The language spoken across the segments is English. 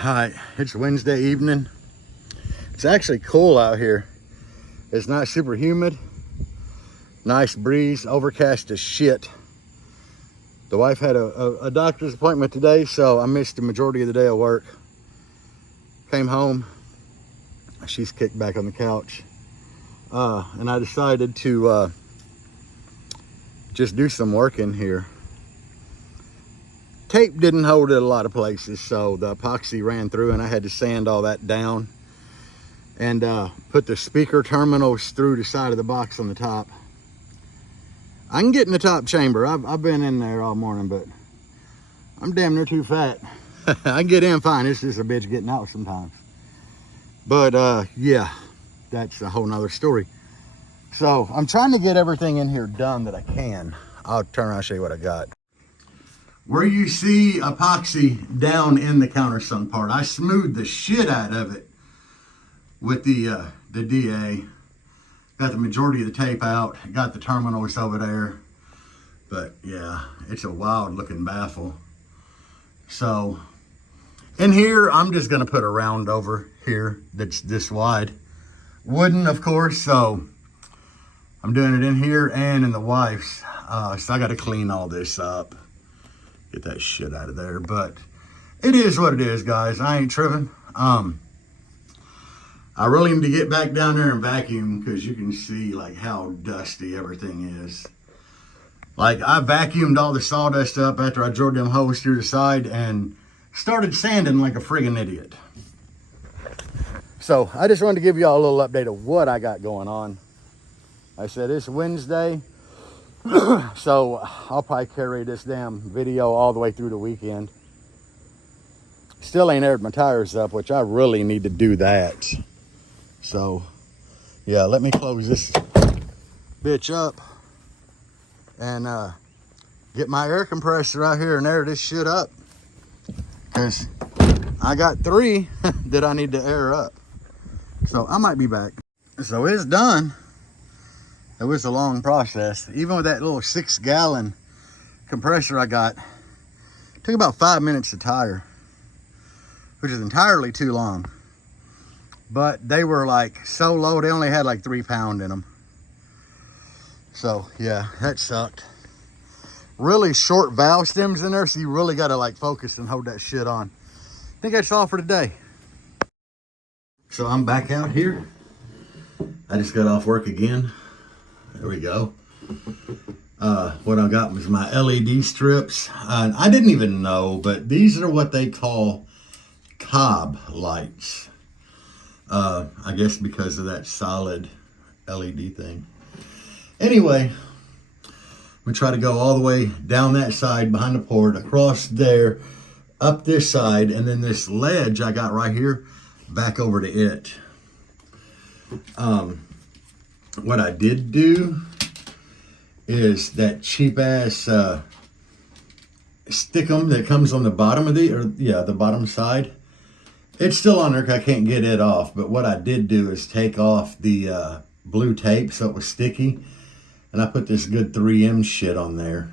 Hi, it's Wednesday evening. It's actually cool out here. It's not super humid. Nice breeze, overcast as shit. The wife had a doctor's appointment today, so I missed the majority of the day of work. Came home, she's kicked back on the couch. And I decided to just do some work in here. Tape didn't hold it a lot of places, so the epoxy ran through and I had to sand all that down and put the speaker terminals through the side of the box on the top. I can get in the top chamber. I've been in there all morning, but I'm damn near too fat. I can get in fine. It's just a bitch getting out sometimes. But yeah, that's a whole nother story. So I'm trying to get everything in here done that I can. I'll turn around and show you what I got. Where you see epoxy down in the countersunk part, I smoothed the shit out of it with the DA. Got the majority of the tape out, got the terminals over there. But yeah, it's a wild looking baffle. So in here, I'm just gonna put a round over here that's this wide. Wooden, of course, so I'm doing it in here and in the wife's. So I gotta clean all this up. Get that shit out of there, but it is what it is, guys. I ain't tripping. I really need to get back down there and vacuum because you can see like how dusty everything is. Like I vacuumed all the sawdust up after I drove them hose through the side and started sanding like a friggin' idiot. So I just wanted to give y'all a little update of what I got going on. I said it's Wednesday. So I'll probably carry this damn video all the way through the weekend. Still ain't aired my tires up, which I really need to do that. So yeah, let me close this bitch up and get my air compressor out here and air this shit up, because I got 3 that I need to air up. So I might be back. So it's done. It was a long process. Even with that little 6-gallon compressor I got, it took about 5 minutes to tire, which is entirely too long. But they were like so low, they only had like 3 pounds in them. So yeah, that sucked. Really short valve stems in there, so you really gotta like focus and hold that shit on. I think that's all for today. So I'm back out here. I just got off work again. There we go. What I got was my LED strips. I didn't even know, but these are what they call cob lights. I guess because of that solid LED thing. Anyway, I'm gonna try to go all the way down that side behind the port, across there, up this side, and then this ledge I got right here, back over to it. What I did do is that cheap ass stickum that comes on the bottom of the bottom side. It's still on there because I can't get it off. But what I did do is take off the blue tape so it was sticky, and I put this good 3M shit on there.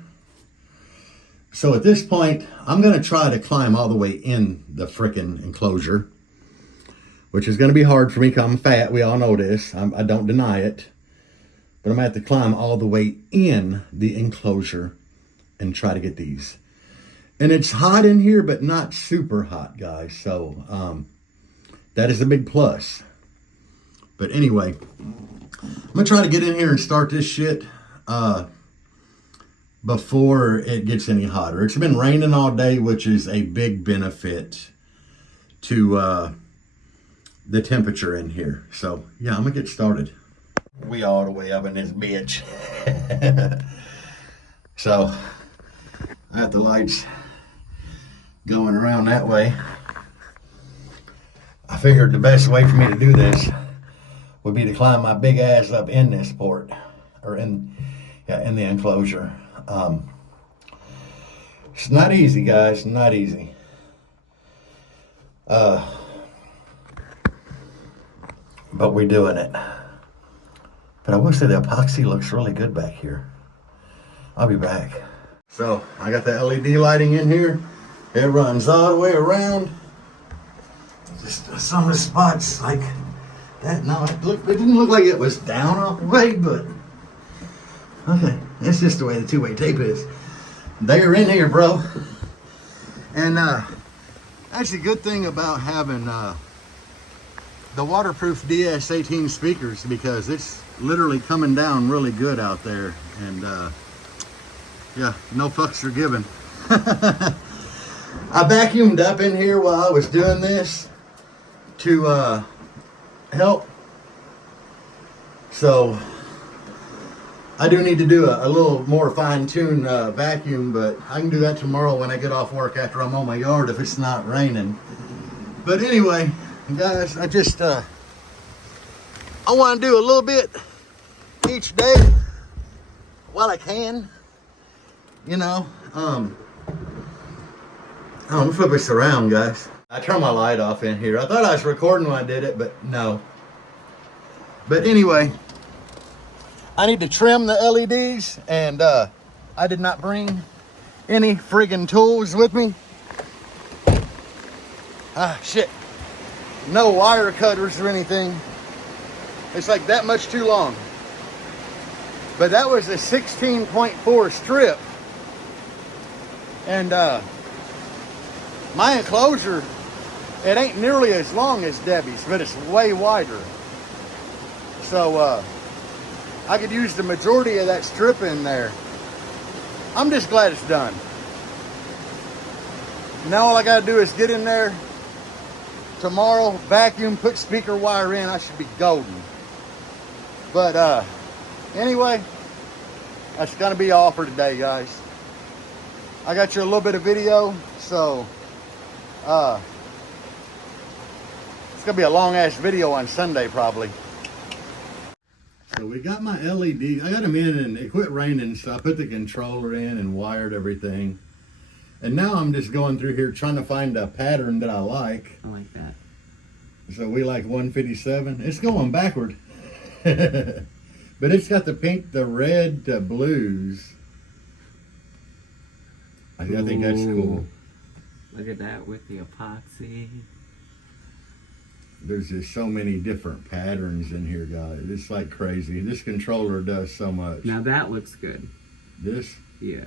So at this point, I'm gonna try to climb all the way in the frickin' enclosure, which is going to be hard for me because I'm fat. We all know this. I don't deny it. But I'm going to have to climb all the way in the enclosure and try to get these. And it's hot in here, but not super hot, guys. So that is a big plus. But anyway, I'm going to try to get in here and start this shit before it gets any hotter. It's been raining all day, which is a big benefit to the temperature in here. So yeah, I'm gonna get started. We all the way up in this bitch. So I have the lights going around that way. I figured the best way for me to do this would be to climb my big ass up in this port, or in the enclosure. It's not easy, guys, not easy. But we're doing it. But I will say the epoxy looks really good back here. I'll be back. So I got the LED lighting in here. It runs all the way around. Just some of the spots like that. No, it didn't look like it was down all the way, but okay, that's just the way the two-way tape is. They're in here, bro. And that's a good thing about having the waterproof DS18 speakers, because it's literally coming down really good out there. And yeah, no fucks are given. I vacuumed up in here while I was doing this to help. So I do need to do a little more fine-tuned vacuum, but I can do that tomorrow when I get off work after I'm on my yard if it's not raining. But anyway, guys, I just I want to do a little bit each day while I can, you know. I'm gonna flip this around, guys. I turned my light off in here. I thought I was recording when I did it, but no. But anyway, I need to trim the LEDs, and I did not bring any friggin' tools with me. Ah, shit. No wire cutters or anything. It's like that much too long. But that was a 16.4 strip. And my enclosure, it ain't nearly as long as Debbie's, but it's way wider. So I could use the majority of that strip in there. I'm just glad it's done. Now all I gotta do is get in there tomorrow, vacuum, put speaker wire in. I should be golden. But anyway, that's gonna be all for today, guys. I got you a little bit of video, so it's gonna be a long ass video on Sunday probably. So we got my LED. I got them in and it quit raining, so I put the controller in and wired everything. And now I'm just going through here trying to find a pattern that I like. I like that. So we like 157. It's going backward. But it's got the pink, the red, the blues. I think that's cool. Look at that with the epoxy. There's just so many different patterns in here, guys. It's like crazy. This controller does so much. Now that looks good. This? Yeah.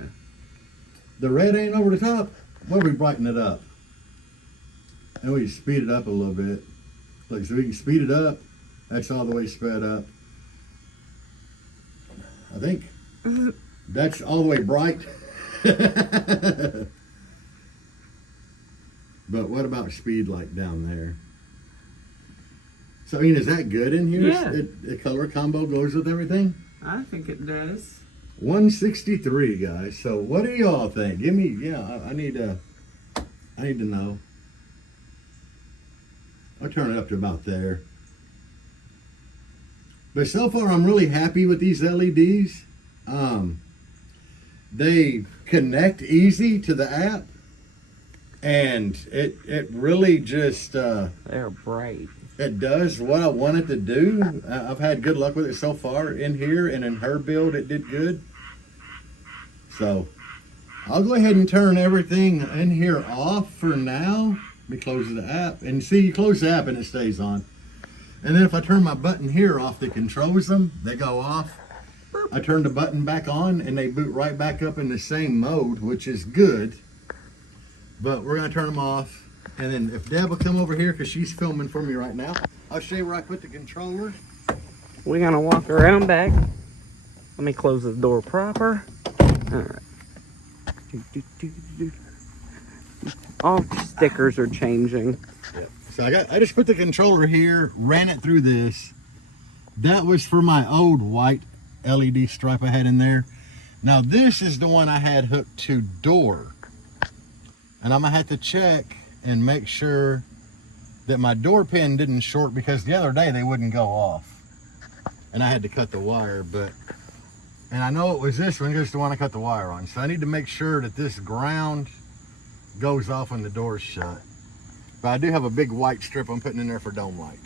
The red ain't over the top. Why don't we brighten it up? And we can speed it up a little bit. Look, so we can speed it up. That's all the way sped up. I think that's all the way bright. But what about speed like down there? So, I mean, is that good in here? Yeah. The color combo goes with everything? I think it does. 163, guys. So what do y'all think? Give me, yeah, I need to know. I'll turn it up to about there. But so far, I'm really happy with these LEDs. They connect easy to the app, and it really just They're bright. it does what I want it to do. I've had good luck with it so far in here, and in her build it did good. So I'll go ahead and turn everything in here off for now. Let me close the app, and see, you close the app and it stays on. And then if I turn my button here off that controls them, they go off. I turn the button back on and they boot right back up in the same mode, which is good. But we're gonna turn them off. And then if Deb will come over here, because she's filming for me right now, I'll show you where I put the controller. We're gonna walk around back. Let me close the door proper. All right. All stickers are changing. Yep. So I just put the controller here, ran it through this. That was for my old white LED stripe I had in there. Now this is the one I had hooked to door. And I'm gonna have to check and make sure that my door pin didn't short, because the other day they wouldn't go off. And I had to cut the wire, and I know it was this one because the one I cut the wire on. So I need to make sure that this ground goes off when the door's shut. But I do have a big white strip I'm putting in there for dome light.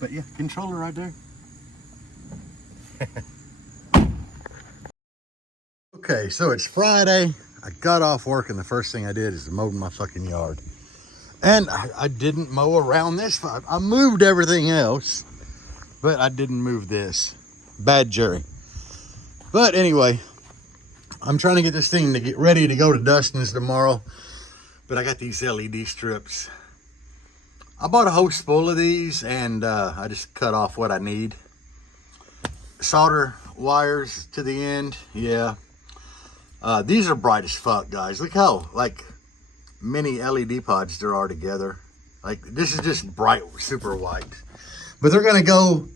But yeah, controller right there. Okay, so it's Friday. I got off work and the first thing I did is mowed my fucking yard. And I didn't mow around this. I moved everything else, but I didn't move this. Bad Jerry. But anyway, I'm trying to get this thing to get ready to go to Dustin's tomorrow. But I got these LED strips. I bought a hose full of these, and I just cut off what I need. Solder wires to the end, yeah. These are bright as fuck, guys. Look how, like, many LED pods there are together. Like, this is just bright, super white. But they're gonna go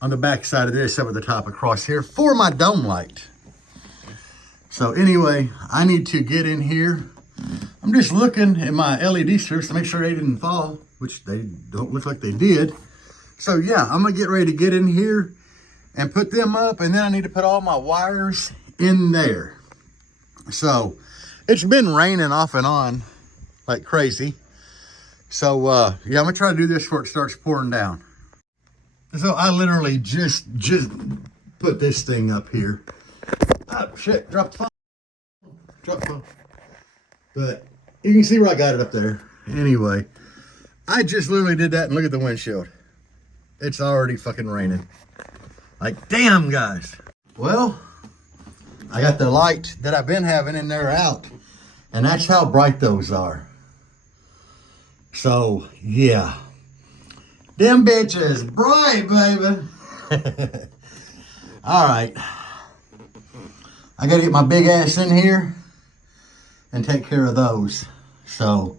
on the back side of this, up at the top across here, for my dome light. So anyway, I need to get in here. I'm just looking at my LED strips to make sure they didn't fall, which they don't look like they did. So yeah, I'm gonna get ready to get in here and put them up, and then I need to put all my wires in there. So it's been raining off and on like crazy. So yeah, I'm gonna try to do this before it starts pouring down. So I literally just put this thing up here. Oh shit, dropped the phone. Dropped the phone. But you can see where I got it up there. Anyway, I just literally did that, and look at the windshield. It's already fucking raining. Like, damn, guys. Well, I got the light that I've been having in there out, and that's how bright those are. So, yeah. Them bitches bright, baby. All right. I got to get my big ass in here and take care of those. So,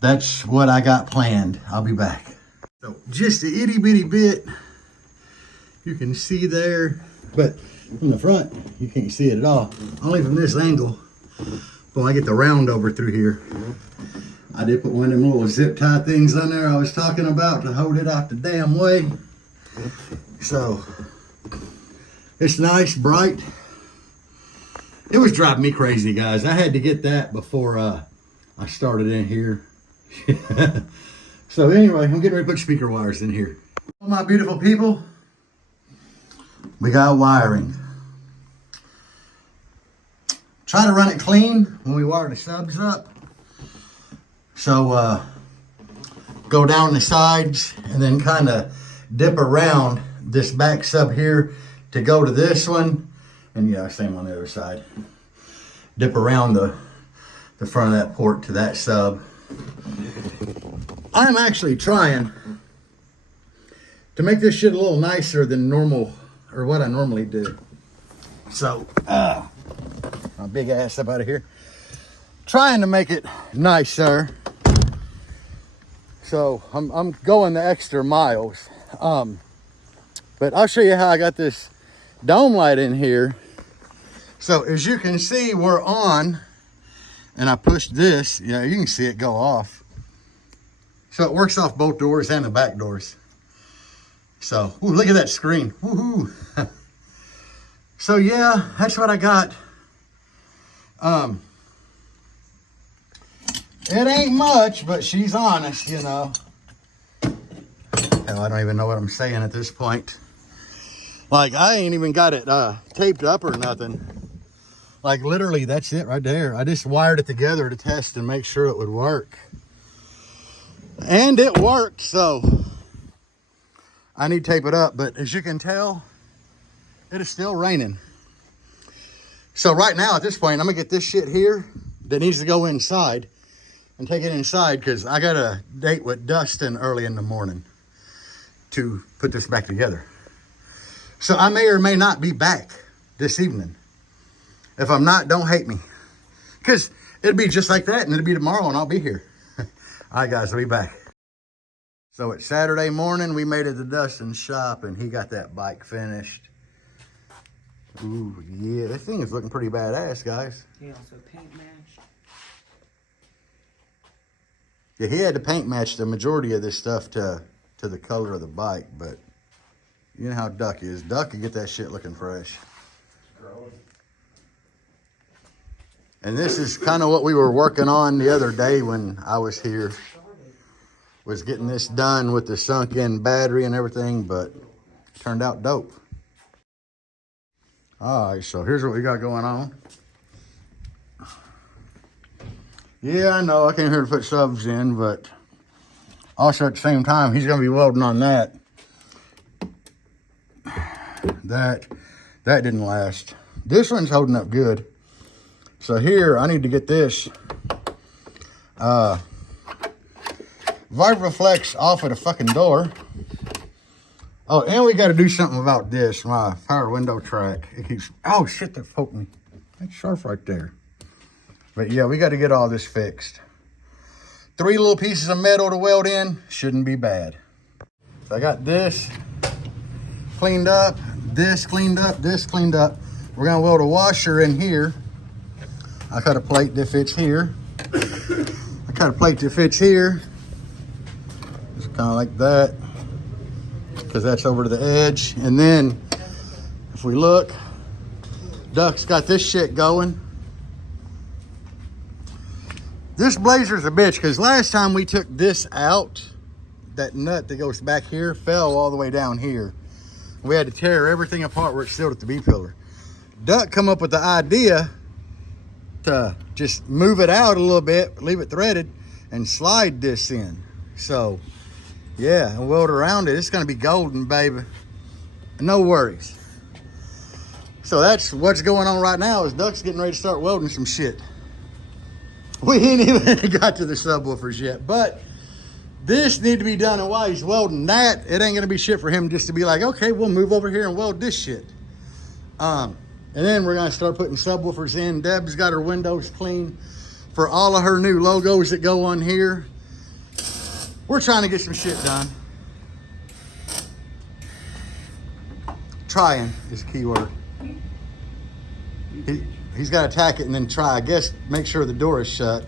that's what I got planned. I'll be back. So, just a itty bitty bit. You can see there, but from the front, you can't see it at all. Only from this angle. Well, I get the round over through here. I did put one of them little zip tie things on there I was talking about to hold it out the damn way. So, it's nice, bright. It was driving me crazy, guys. I had to get that before I started in here. So anyway, I'm getting ready to put speaker wires in here. All my beautiful people, we got wiring. Try to run it clean when we wire the subs up. So go down the sides and then kind of dip around this back sub here to go to this one. And yeah, same on the other side. Dip around the front of that port to that sub. I'm actually trying to make this shit a little nicer than normal, or what I normally do. So, my big ass up out of here. Trying to make it nicer. So, I'm going the extra miles. But I'll show you how I got this dome light in here. So, as you can see, we're on, and I pushed this. You know, you can see it go off. So it works off both doors and the back doors. So, ooh, look at that screen. Woohoo! So yeah, that's what I got. It ain't much, but she's honest, you know. Hell, I don't even know what I'm saying at this point. Like, I ain't even got it taped up or nothing. Like, literally, that's it right there. I just wired it together to test and make sure it would work. And it worked, so I need to tape it up. But as you can tell, it is still raining. So right now, at this point, I'm going to get this shit here that needs to go inside and take it inside, because I got a date with Dustin early in the morning to put this back together. So I may or may not be back this evening. If I'm not, don't hate me, because it'll be just like that, and it'll be tomorrow, and I'll be here. All right, guys, I'll be back. So it's Saturday morning. We made it to Dustin's shop, and he got that bike finished. Ooh, yeah, this thing is looking pretty badass, guys. He also paint matched. Yeah, he had to paint match the majority of this stuff to the color of the bike, but you know how Duck is. Duck can get that shit looking fresh. And this is kind of what we were working on the other day when I was here. Was getting this done with the sunk in battery and everything, but it turned out dope. All right, so here's what we got going on. Yeah, I know I came here to put subs in, but Also at the same time, he's gonna be welding on that. That didn't last. This one's holding up good. So here, I need to get this Vibraflex off of the fucking door. Oh, and we got to do something about this, my power window track. It keeps, oh shit, that poked me. That's sharp right there. But yeah, we got to get all this fixed. 3 little pieces of metal to weld in, shouldn't be bad. So I got this cleaned up, this cleaned up, this cleaned up. We're gonna weld a washer in here. I cut a plate that fits here. I cut a plate that fits here. It's kind of like that, because that's over to the edge. And then, if we look, Duck's got this shit going. This blazer's a bitch, because last time we took this out, that nut that goes back here fell all the way down here. We had to tear everything apart where it's still at the B-pillar. Duck come up with the idea to just move it out a little bit, leave it threaded, and slide this in. So, yeah, and weld around it. It's gonna be golden, baby. No worries. So that's what's going on right now, is Duck's getting ready to start welding some shit. We ain't even got to the subwoofers yet, but this need to be done, and while he's welding that, it ain't gonna be shit for him just to be like, okay, we'll move over here and weld this shit. And then we're gonna start putting subwoofers in. Deb's got her windows clean for all of her new logos that go on here. We're trying to get some shit done. Trying is the key word. He's got to tack it and then try. I guess make sure the door is shut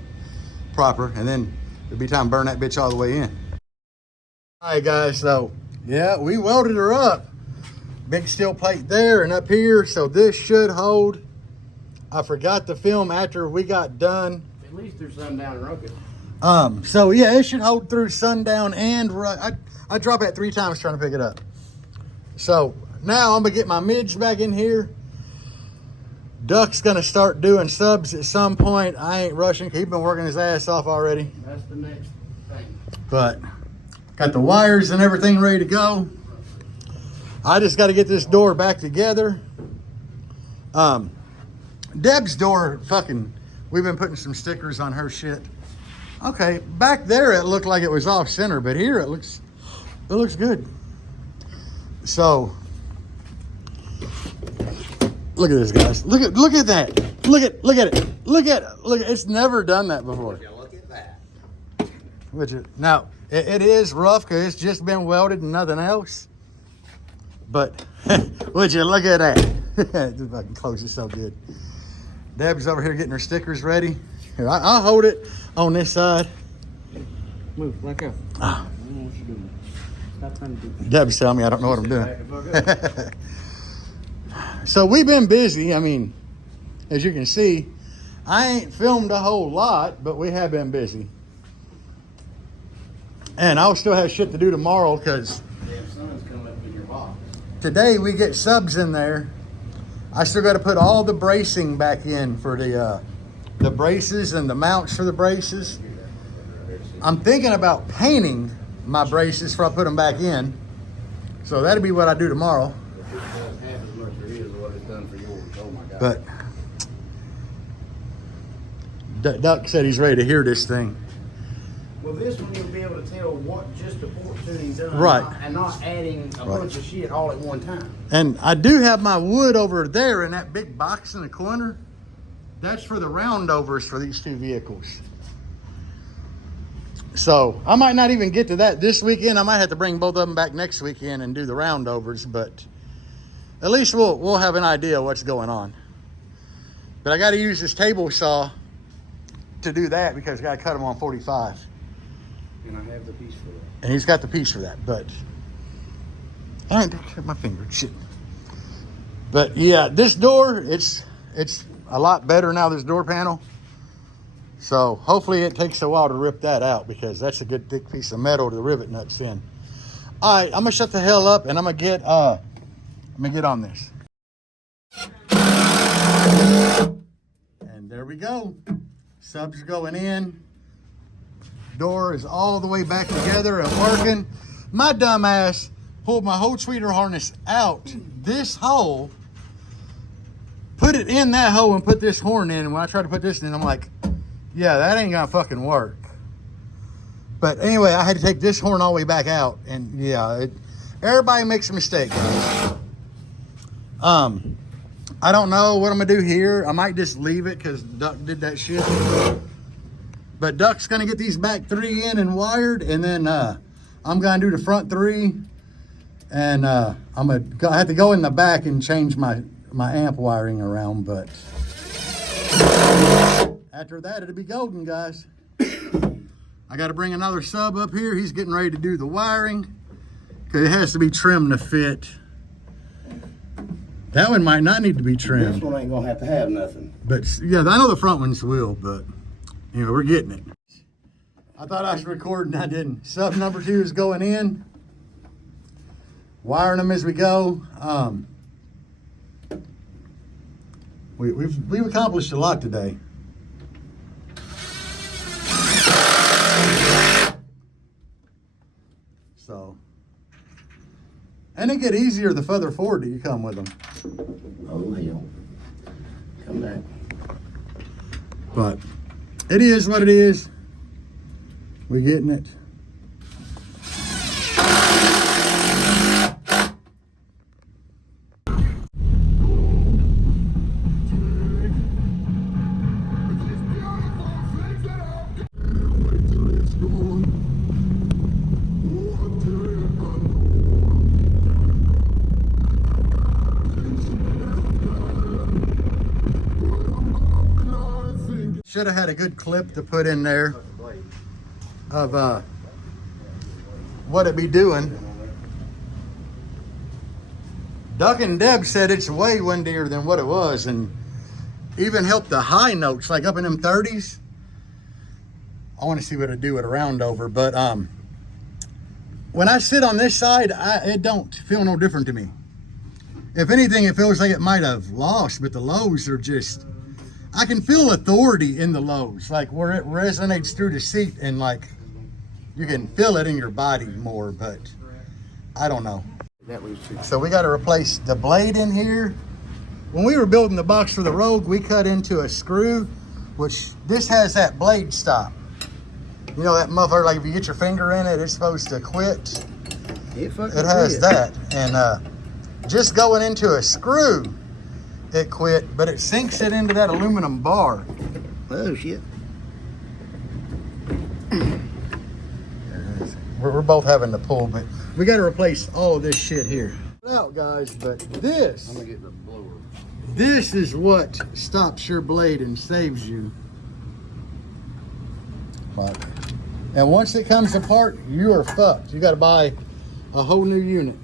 proper, and then it'll be time to burn that bitch all the way in. All right, guys. So yeah, we welded her up. Big steel plate there and up here, so this should hold. I forgot to film after we got done. At least through sundown and rocket. So yeah, it should hold through sundown and I dropped it 3 times trying to pick it up. So now I'm gonna get my mids back in here. Duck's gonna start doing subs at some point. I ain't rushing. He's been working his ass off already. That's the next thing. But got the wires and everything ready to go. I just got to get this door back together. Deb's door, we've been putting some stickers on her shit. Okay, back there it looked like it was off center, but here it looks good. So, look at this, guys. Look at that. Look at it. It's never done that before. Look at that. Now, it is rough because it's just been welded and nothing else. But would you look at that? Just fucking close it so good. Deb's over here getting her stickers ready. Here, I'll hold it on this side. Move, let go. Ah. I don't know what you're doing. Stop trying to do that. Deb's telling me I don't know what I'm doing. So we've been busy. I mean, as you can see, I ain't filmed a whole lot, but we have been busy. And I'll still have shit to do tomorrow because today we get subs in there. I still got to put all the bracing back in for the braces and the mounts for the braces. I'm thinking about painting my braces before I put them back in. So that'll be what I do tomorrow. But Duck said he's ready to hear this thing. Well, this one you'll be able to tell what just the port tuning's done, Right. and not adding a bunch of shit all at one time. And I do have my wood over there in that big box in the corner. That's for the roundovers for these 2 vehicles. So I might not even get to that this weekend. I might have to bring both of them back next weekend and do the roundovers, but at least we'll have an idea what's going on. But I got to use this table saw to do that because I got to cut them on 45. And I have the piece for that. And he's got the piece for that, but I ain't hit my finger, shit. But yeah, this door, it's a lot better now, this door panel. So hopefully it takes a while to rip that out because that's a good thick piece of metal to rivet nuts in. All right, I'm gonna shut the hell up and I'm gonna get on this. And there we go. Subs going in. Door is all the way back together and working. My dumb ass pulled my whole tweeter harness out this hole, put it in that hole, and put this horn in. And when I tried to put this in, I'm like, yeah, that ain't gonna fucking work. But anyway, I had to take this horn all the way back out. And yeah, everybody makes a mistake, guys. I don't know what I'm gonna do here. I might just leave it because Duck did that shit. But Duck's gonna get these back 3 in and wired, and then I'm gonna do the front 3, and I'm gonna have to go in the back and change my amp wiring around. But after that, it'll be golden, guys. I got to bring another sub up here. He's getting ready to do the wiring because it has to be trimmed to fit. That one might not need to be trimmed. This one ain't gonna have to have nothing. But yeah, I know the front ones will, but you know, we're getting it. I thought I was recording, I didn't. Sub number 2 is going in. Wiring them as we go. We've accomplished a lot today. So, and it get easier the further forward that you come with them. Oh, hell. Come back. But it is what it is. We're getting it. Should have had a good clip to put in there of what it be doing. Duck and Deb said it's way windier than what it was, and even helped the high notes, like up in them 30s. I want to see what it do at a round over, but when I sit on this side, it don't feel no different to me. If anything, it feels like it might have lost, but the lows are just, I can feel authority in the lows, like where it resonates through the seat, and like you can feel it in your body more, but I don't know. So we got to replace the blade in here. When we were building the box for the Rogue, we cut into a screw, which this has that blade stop. You know that muffler, like if you get your finger in it, it's supposed to quit. It has that, and just going into a screw, it quit, but it sinks it into that aluminum bar. Oh, shit. We're both having to pull, but we got to replace all of this shit here. Out, guys, but this, I'm gonna get the blower. This is what stops your blade and saves you. Fuck. And once it comes apart, you are fucked. You got to buy a whole new unit.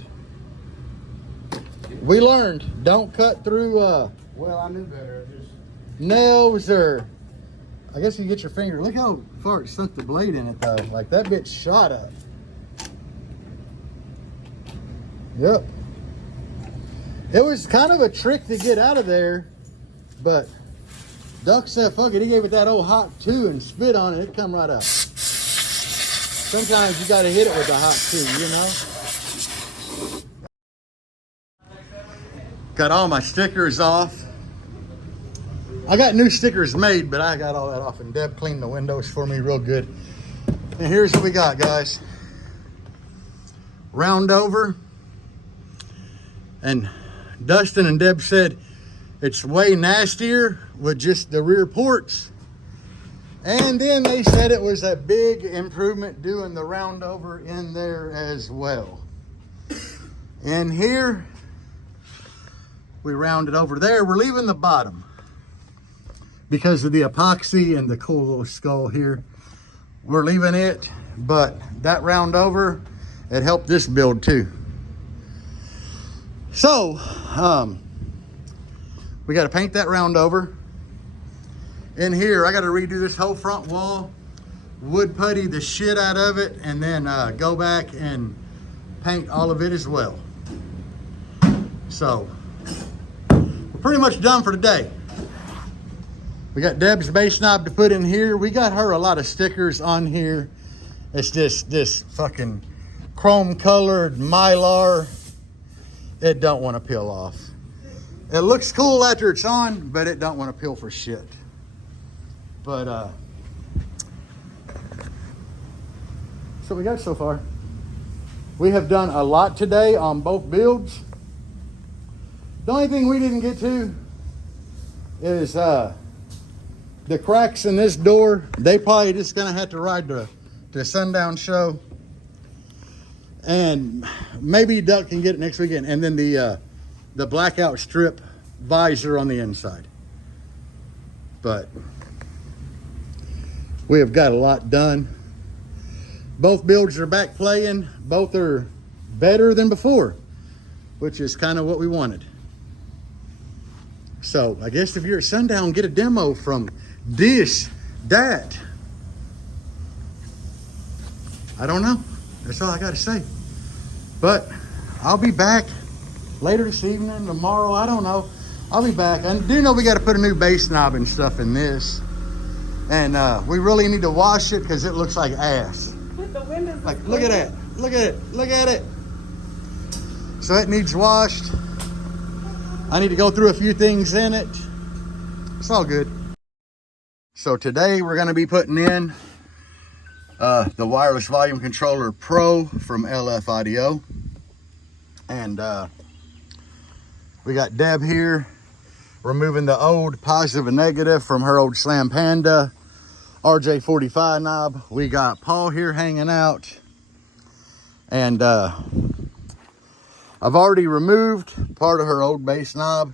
We learned, don't cut through Well, I knew better. nails, or I guess you get your finger. Look how far it sunk the blade in it though. Like that bitch shot up. Yep. It was kind of a trick to get out of there, but Duck said, fuck it, he gave it that old hot 2 and spit on it, it come right up. Sometimes you gotta hit it with a hot 2, you know? Got all my stickers off. I got new stickers made, but I got all that off, and Deb cleaned the windows for me real good. And here's what we got, guys. Round over. And Dustin and Deb said it's way nastier with just the rear ports. And then they said it was a big improvement doing the round over in there as well. And here, we rounded over there. We're leaving the bottom because of the epoxy and the cool little skull here. We're leaving it, but that round over, it helped this build too. So, we got to paint that round over. In here, I got to redo this whole front wall, wood putty the shit out of it, and then go back and paint all of it as well. So, we're pretty much done for today. We got Deb's bass knob to put in here. We got her a lot of stickers on here It's just this fucking chrome colored Mylar. It don't want to peel off. It looks cool after it's on, but it don't want to peel for shit. But so we got so far. We have done a lot today on both builds. The only thing we didn't get to is the cracks in this door. They probably just gonna have to ride the sundown show, and maybe Duck can get it next weekend. And then the blackout strip visor on the inside. But we have got a lot done. Both builds are back playing. Both are better than before, which is kind of what we wanted. So I guess if you're at sundown, get a demo from this, that. I don't know. That's all I got to say. But I'll be back later this evening, tomorrow. I don't know. I'll be back. I do know we got to put a new base knob and stuff in this. And we really need to wash it because it looks like ass. Put the windows. Like, look at that. Look at it. Look at it. So it needs washed. I need to go through a few things in it. It's all good. So today we're going to be putting in the wireless volume controller Pro from LF Audio. And we got Deb here removing the old positive and negative from her old Slam Panda RJ45 knob. We got Paul here hanging out. And I've already removed part of her old base knob.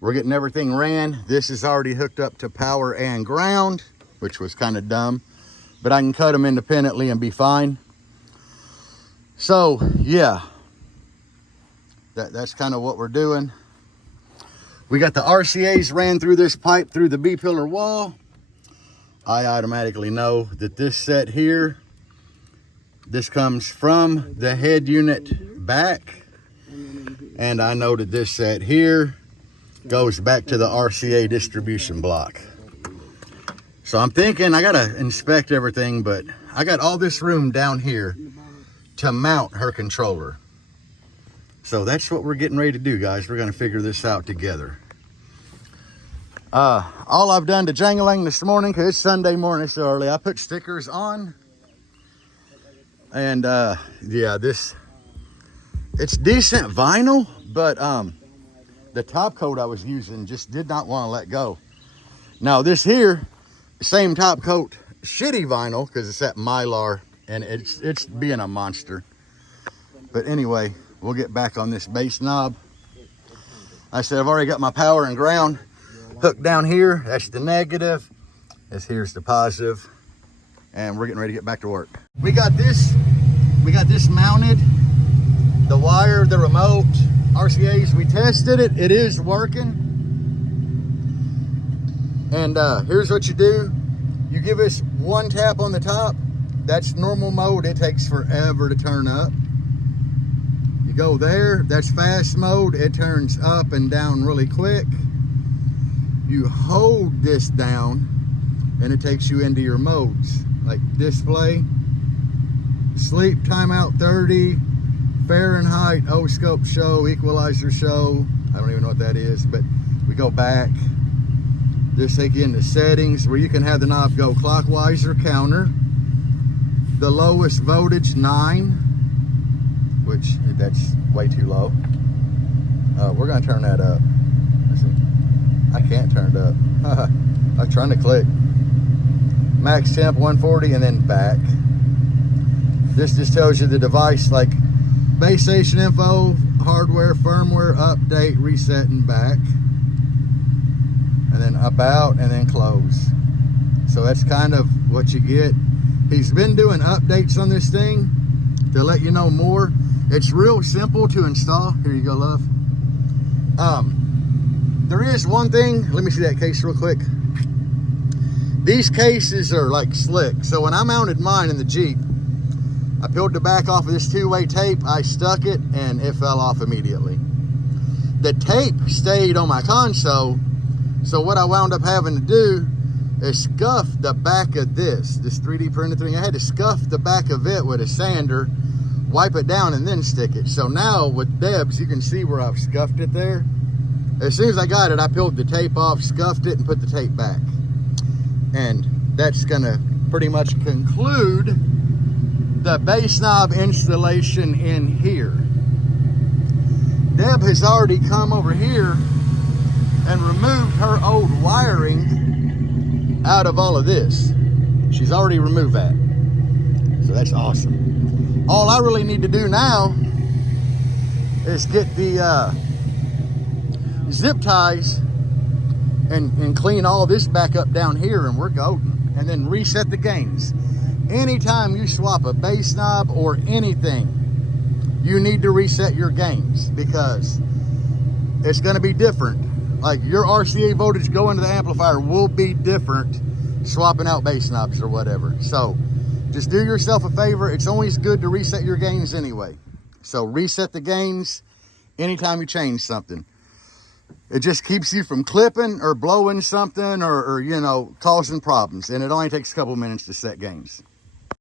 We're getting everything ran. This is already hooked up to power and ground, which was kind of dumb, but I can cut them independently and be fine. So yeah, that's kind of what we're doing. We got the RCAs ran through this pipe through the B-pillar wall. I automatically know that this set here, this comes from the head unit back. And I know that this set here goes back to the RCA distribution block. So I'm thinking I gotta inspect everything, but I got all this room down here to mount her controller. So that's what we're getting ready to do, guys. We're gonna figure this out together. All I've done to Jangalang this morning, because it's Sunday morning so early, I put stickers on. And yeah, it's decent vinyl, but the top coat I was using just did not want to let go. Now this here, same top coat, shitty vinyl, because it's that Mylar, and it's being a monster. But anyway, we'll get back on this base knob. I said I've already got my power and ground hooked down here. That's the negative. Here's the positive. And we're getting ready to get back to work. We got this mounted. The wire, the remote, RCAs, we tested it. It is working. And here's what you do. You give us one tap on the top. That's normal mode. It takes forever to turn up. You go there. That's fast mode. It turns up and down really quick. You hold this down and it takes you into your modes. Like display, sleep timeout 30, Fahrenheit, O-scope show, equalizer show. I don't even know what that is, but we go back. This take you into settings where you can have the knob go clockwise or counter. The lowest voltage 9, which that's way too low. We're gonna turn that up. I can't turn it up. I'm trying to click. Max temp 140 and then back. This just tells you the device, like base station info, hardware, firmware, update, reset, and back. And then about and then close. So that's kind of what you get. He's been doing updates on this thing to let you know more. It's real simple to install. Here you go, love. There is one thing. Let me see that case real quick. These cases are like slick. So when I mounted mine in the Jeep, I peeled the back off of this two-way tape. I stuck it and it fell off immediately. The tape stayed on my console. So what I wound up having to do is scuff the back of this 3D printed thing. I had to scuff the back of it with a sander, wipe it down, and then stick it. So now with Deb's, you can see where I've scuffed it there. As soon as I got it, I peeled the tape off, scuffed it, and put the tape back. And that's gonna pretty much conclude the base knob installation in here. Deb has already come over here and removed her old wiring out of all of this. She's already removed that. So that's awesome. All I really need to do now is get the zip ties and clean all this back up down here, and we're golden. And then reset the gains. Anytime you swap a base knob or anything, you need to reset your gains, because it's going to be different. Like your RCA voltage going to the amplifier will be different swapping out base knobs or whatever. So just do yourself a favor. It's always good to reset your gains anyway. So reset the gains anytime you change something. It just keeps you from clipping or blowing something or you know, causing problems. And it only takes a couple minutes to set gains.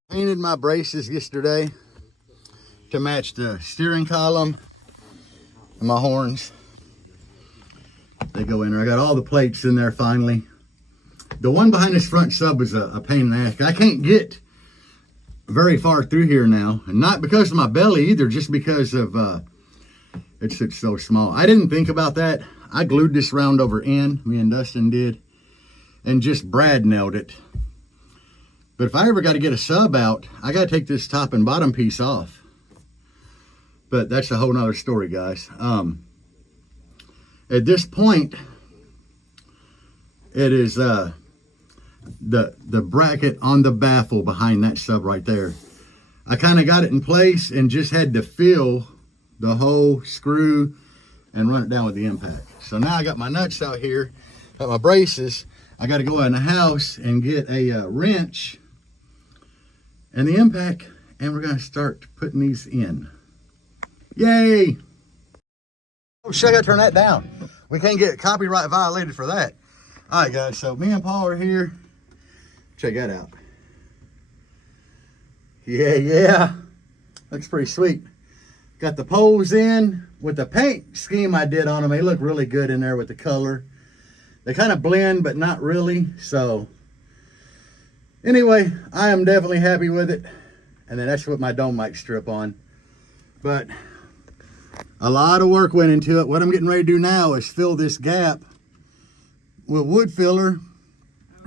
Painted my braces yesterday to match the steering column and my horns. They go in there. I got all the plates in there finally. The one behind this front sub is a pain in the ass. I can't get very far through here now. And not because of my belly either, just because of it's so small. I didn't think about that. I glued this round over in, me and Dustin did, and just brad nailed it. But if I ever got to get a sub out, I got to take this top and bottom piece off. But that's a whole nother story, guys. At this point, it is the bracket on the baffle behind that sub right there. I kind of got it in place and just had to fill the whole screw and run it down with the impact. So now I got my nuts out here, got my braces. I got to go in the house and get a wrench and the impact, and we're going to start putting these in. Yay! Oh shit, I got to turn that down. We can't get copyright violated for that. All right, guys, so me and Paul are here. Check that out. Yeah. Looks pretty sweet. Got the poles in with the paint scheme I did on them. They look really good in there with the color. They kind of blend, but not really. So anyway, I am definitely happy with it. And then that's what my dome mic strip on. But a lot of work went into it. What I'm getting ready to do now is fill this gap with wood filler.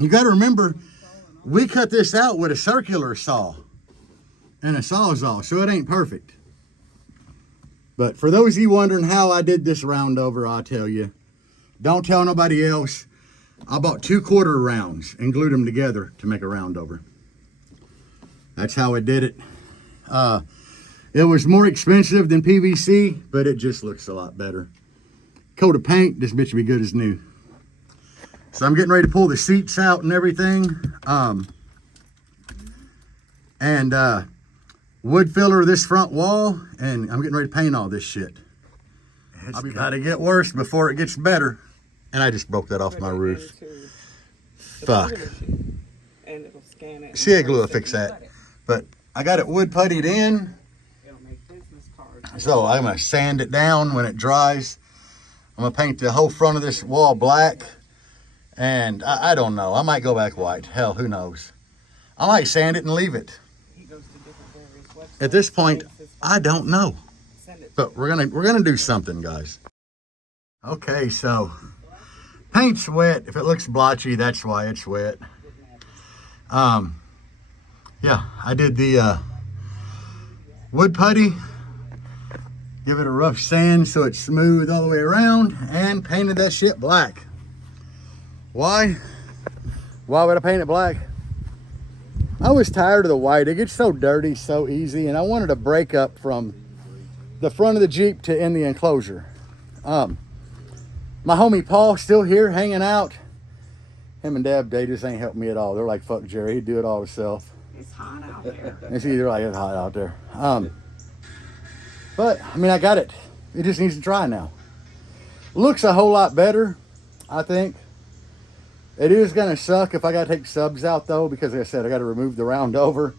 You got to remember, we cut this out with a circular saw and a sawzall, so it ain't perfect. But for those of you wondering how I did this round over, I'll tell you. Don't tell nobody else. I bought 2 quarter rounds and glued them together to make a round over. That's how I did it. It was more expensive than PVC, but it just looks a lot better. Coat of paint, this bitch will be good as new. So I'm getting ready to pull the seats out and everything. Wood filler this front wall, and I'm getting ready to paint all this shit. It's got to get worse before it gets better. And I just broke that off my roof. Fuck. And it'll scan it. CA glue will fix that. But I got it wood puttied in. So I'm going to sand it down when it dries. I'm going to paint the whole front of this wall black. And I don't know. I might go back white. Hell, who knows? I might sand it and leave it. At this point, I don't know. But we're gonna do something, guys. Okay, so paint's wet. If it looks blotchy, that's why it's wet. Yeah, I did the wood putty. Give it a rough sand so it's smooth all the way around, and painted that shit black. Why? Why would I paint it black? I was tired of the white. It gets so dirty so easy, and I wanted a breakup from the front of the Jeep to in the enclosure. My homie Paul still here hanging out. Him and Deb, they just ain't helping me at all. They're like, fuck Jerry, he'd do it all himself. It's hot out there. They're like, it's hot out there. But I mean, I got it. It just needs to dry now. Looks a whole lot better, I think. It is gonna suck if I gotta take subs out though, because like I said, I gotta remove the round over,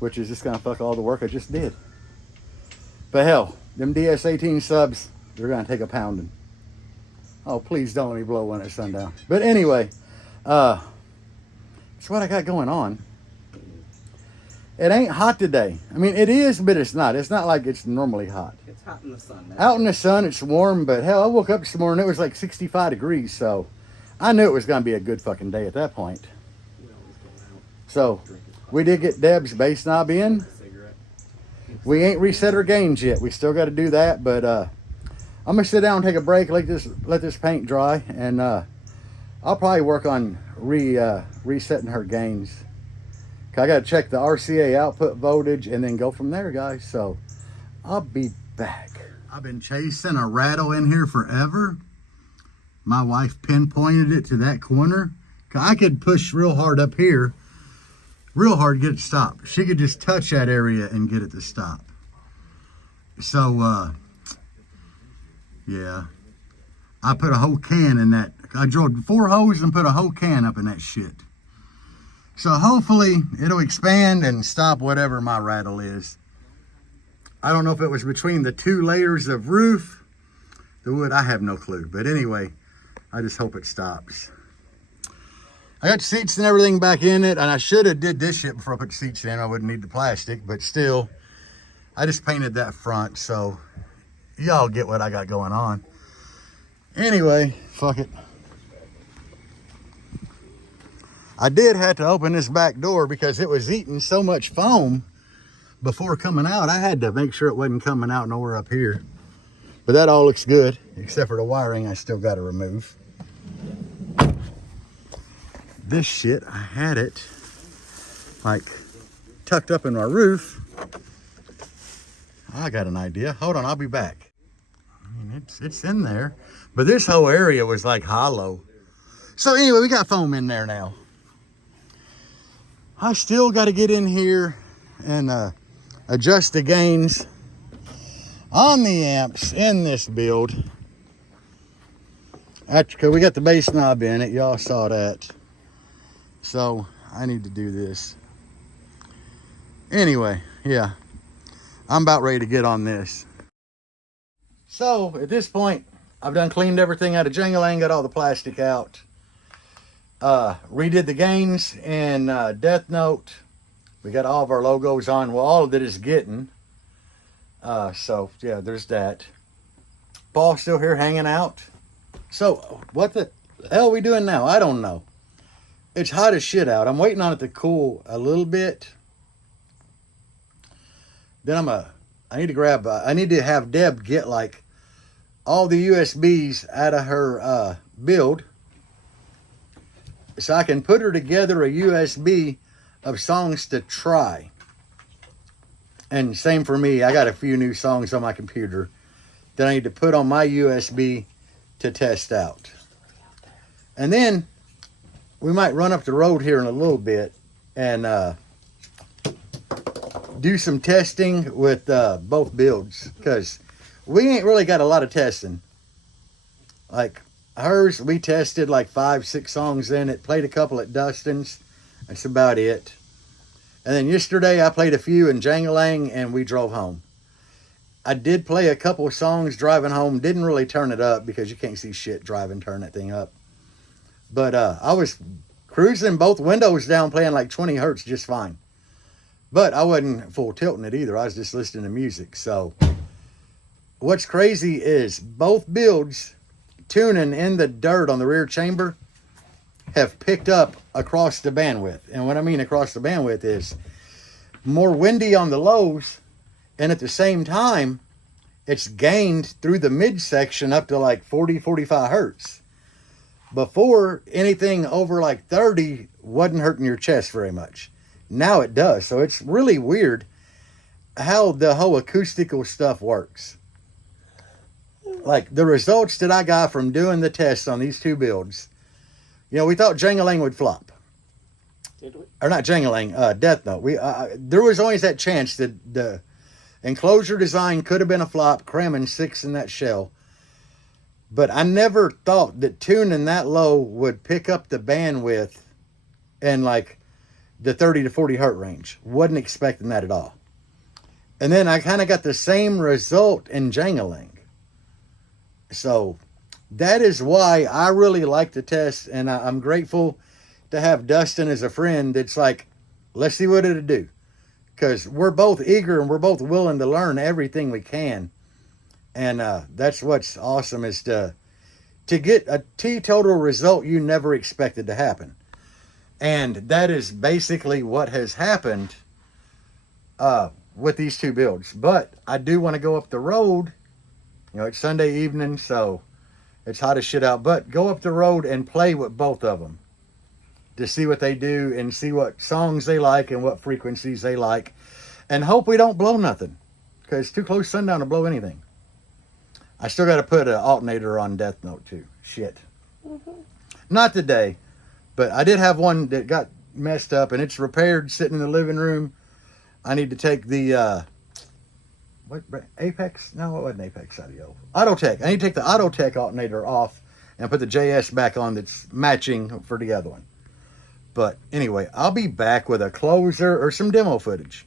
which is just gonna fuck all the work I just did. But hell, them DS18 subs, they're gonna take a pounding. Oh, please don't let me blow one at sundown. But anyway, that's what I got going on. It ain't hot today. I mean, it is, but it's not. It's not like it's normally hot. It's hot in the sun. Out in the sun, it's warm, but hell, I woke up this morning, it was like 65 degrees, so I knew it was going to be a good fucking day at that point. So, we did get Deb's bass knob in. We ain't reset our gains yet. We still got to do that, but I'm going to sit down and take a break, let this paint dry, and I'll probably work on resetting her gains. I got to check the RCA output voltage and then go from there, guys. So I'll be back. I've been chasing a rattle in here forever. My wife pinpointed it to that corner. I could push real hard up here, real hard to get it stopped. She could just touch that area and get it to stop. So, yeah. I put a whole can in that. I drilled 4 holes and put a whole can up in that shit. So hopefully it'll expand and stop whatever my rattle is. I don't know if it was between the 2 layers of roof, the wood, I have no clue. But anyway, I just hope it stops. I got the seats and everything back in it, and I should have did this shit before I put the seats in. I wouldn't need the plastic, but still, I just painted that front, so y'all get what I got going on. Anyway, fuck it. I did have to open this back door because it was eating so much foam before coming out. I had to make sure it wasn't coming out nowhere up here. But that all looks good, except for the wiring I still got to remove. This shit, I had it like tucked up in my roof. I got an idea. Hold on, I'll be back. I mean, it's in there. But this whole area was like hollow. So anyway, we got foam in there now. I still got to get in here and adjust the gains on the amps in this build. Because we got the bass knob in it. Y'all saw that. So I need to do this. Anyway, yeah. I'm about ready to get on this. So at this point, I've done cleaned everything out of Jangalang, got all the plastic out. Redid the gains in Death Note. We got all of our logos on. Well, all of it is getting. So yeah, there's that. Paul's still here hanging out. So what the hell are we doing now? I don't know. It's hot as shit out. I'm waiting on it to cool a little bit. Then I need to have Deb get like all the USBs out of her build. So I can put her together a USB of songs to try. And same for me. I got a few new songs on my computer that I need to put on my USB to test out. And then we might run up the road here in a little bit and do some testing with both builds. Because we ain't really got a lot of testing. Like hers, we tested like 5-6 songs in it. Played a couple at Dustin's. That's about it. And then yesterday I played a few in Jangalang and we drove home. I did play a couple of songs driving home. Didn't really turn it up because you can't see shit driving, turn that thing up. But I was cruising both windows down playing like 20 hertz just fine. But I wasn't full tilting it either. I was just listening to music. So what's crazy is both builds tuning in the dirt on the rear chamber have picked up across the bandwidth. And what I mean across the bandwidth is more windy on the lows, and at the same time it's gained through the midsection up to like 40-45 hertz. Before, anything over like 30 wasn't hurting your chest very much. Now it does. So it's really weird how the whole acoustical stuff works. Like the results that I got from doing the tests on these two builds, you know, we thought Jangalang would flop. Did we? Or not Jangalang, Death Note. There was always that chance that the Enclosure design could have been a flop, cramming 6 in that shell. But I never thought that tuning that low would pick up the bandwidth in like the 30 to 40 hertz range. Wasn't expecting that at all. And then I kind of got the same result in jangling. So that is why I really like the test, and I'm grateful to have Dustin as a friend. It's like, let's see what it'll do. Because we're both eager and we're both willing to learn everything we can. And that's what's awesome, is to get a teetotal result you never expected to happen. And that is basically what has happened with these two builds. But I do want to go up the road. You know, it's Sunday evening, so it's hot as shit out. But go up the road and play with both of them to see what they do and see what songs they like and what frequencies they like. And hope we don't blow nothing, because it's too close to sundown to blow anything. I still got to put an alternator on Death Note too. Shit. Not today, but I did have one that got messed up and it's repaired sitting in the living room. I need to take the, what, Apex? No, it wasn't Apex Audio. Autotech. I need to take the Autotech alternator off and put the JS back on that's matching for the other one. But anyway, I'll be back with a closer or some demo footage.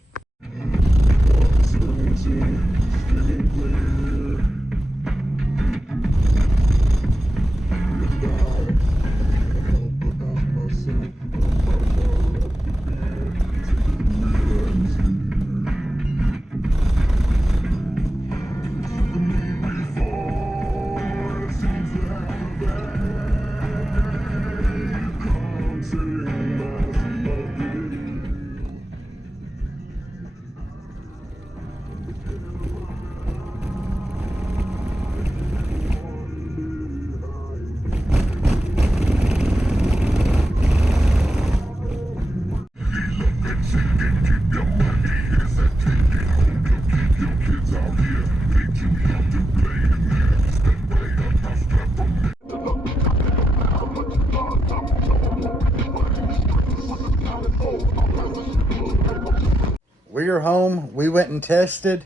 We are home. We went and tested,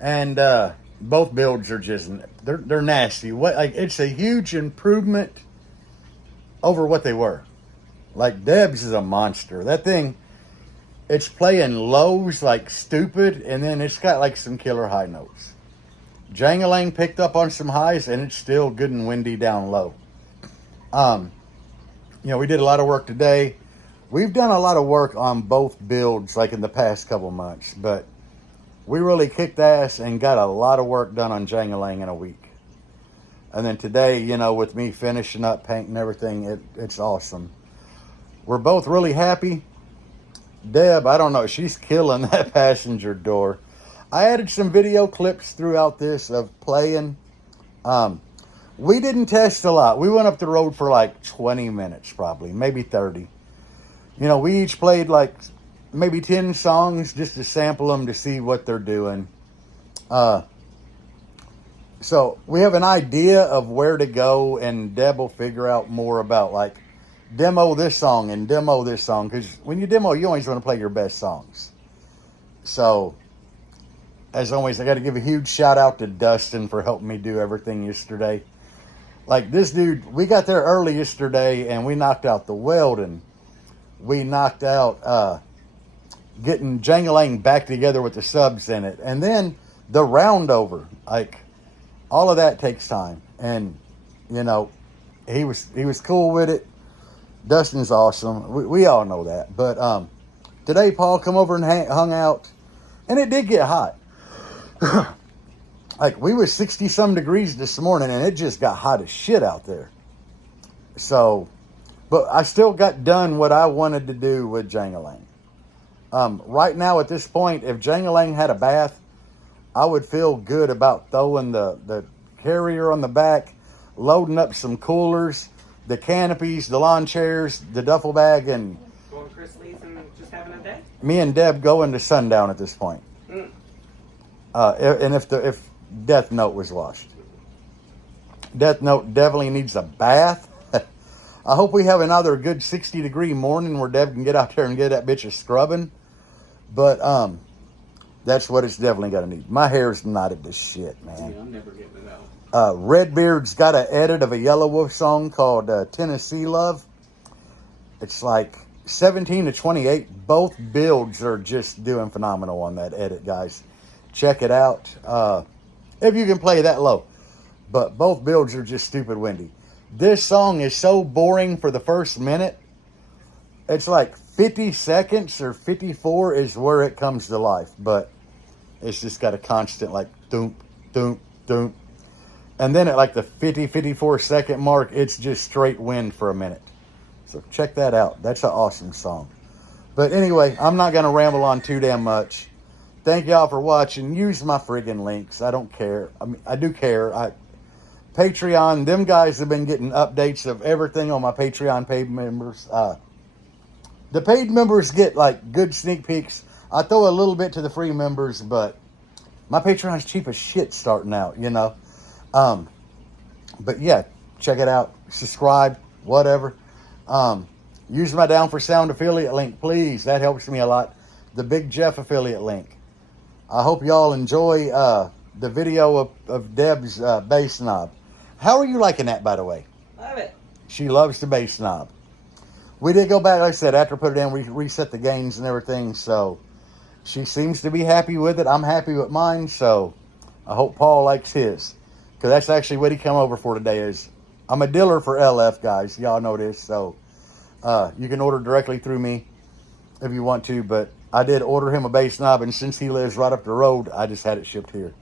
and both builds are just, they're nasty. It's a huge improvement over what they were. Like, Deb's is a monster. That thing, it's playing lows like stupid, and then it's got like some killer high notes. Jangalang picked up on some highs, and it's still good and windy down low. You know, we did a lot of work today. We've done a lot of work on both builds like in the past couple months, but we really kicked ass and got a lot of work done on Jangalang in a week. And then today, you know, with me finishing up paint and everything, it's awesome. We're both really happy. Deb, I don't know, she's killing that passenger door. I added some video clips throughout this of playing. We didn't test a lot. We went up the road for like 20 minutes probably, maybe 30. You know, we each played like maybe 10 songs just to sample them to see what they're doing. So we have an idea of where to go, and Deb will figure out more about like demo this song and demo this song. Because when you demo, you always want to play your best songs. So as always, I got to give a huge shout out to Dustin for helping me do everything yesterday. Like this dude, we got there early yesterday and we knocked out the welding. We knocked out getting Jangalang back together with the subs in it. And then the roundover, like all of that takes time. And, you know, he was cool with it. Dustin's awesome. We all know that. But today, Paul come over and hung out. And it did get hot. Like, we was 60-some degrees this morning, and it just got hot as shit out there. So, but I still got done what I wanted to do with Jangalang. Right now, at this point, if Jangalang had a bath, I would feel good about throwing the carrier on the back, loading up some coolers, the canopies, the lawn chairs, the duffel bag, and Going to Chris Lee's and just having a day? me and Deb going to sundown at this point. And if Death Note was washed. Death Note definitely needs a bath. I hope we have another good 60-degree morning where Deb can get out there and get that bitch a scrubbing. But That's what it's definitely going to need. My hair's knotted to shit, man. Yeah, I'm never getting it out. Redbeard's got an edit of a Yellow Wolf song called Tennessee Love. It's like 17 to 28. Both builds are just doing phenomenal on that edit, guys. Check it out. If you can play that low. But both builds are just stupid windy. This song is so boring for the first minute. It's like 50 seconds or 54 is where it comes to life. But it's just got a constant like doom, doom, doom. And then at like the 50, 54 second mark, it's just straight wind for a minute. So check that out. That's an awesome song. But anyway, I'm not going to ramble on too damn much. Thank y'all for watching. Use my friggin' links. I don't care. I mean, I do care. Patreon, them guys have been getting updates of everything on my Patreon paid members. The paid members get like good sneak peeks. I throw a little bit to the free members, but my Patreon's cheap as shit starting out, you know. But yeah, check it out. Subscribe, whatever. Use my Down for Sound affiliate link, please. That helps me a lot. The Big Jeff affiliate link. I hope y'all enjoy the video of Deb's bass knob. How are you liking that, by the way? Love it. She loves the bass knob. We did go back, like I said, after I put it in, we reset the gains and everything, so she seems to be happy with it. I'm happy with mine, so I hope Paul likes his. Because that's actually what he come over for today is, I'm a dealer for LF, guys. Y'all know this, so you can order directly through me if you want to, but I did order him a bass knob, and since he lives right up the road, I just had it shipped here.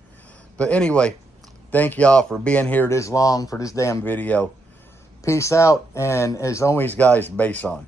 But anyway, thank y'all for being here this long for this damn video. Peace out, and as always, guys, bass on.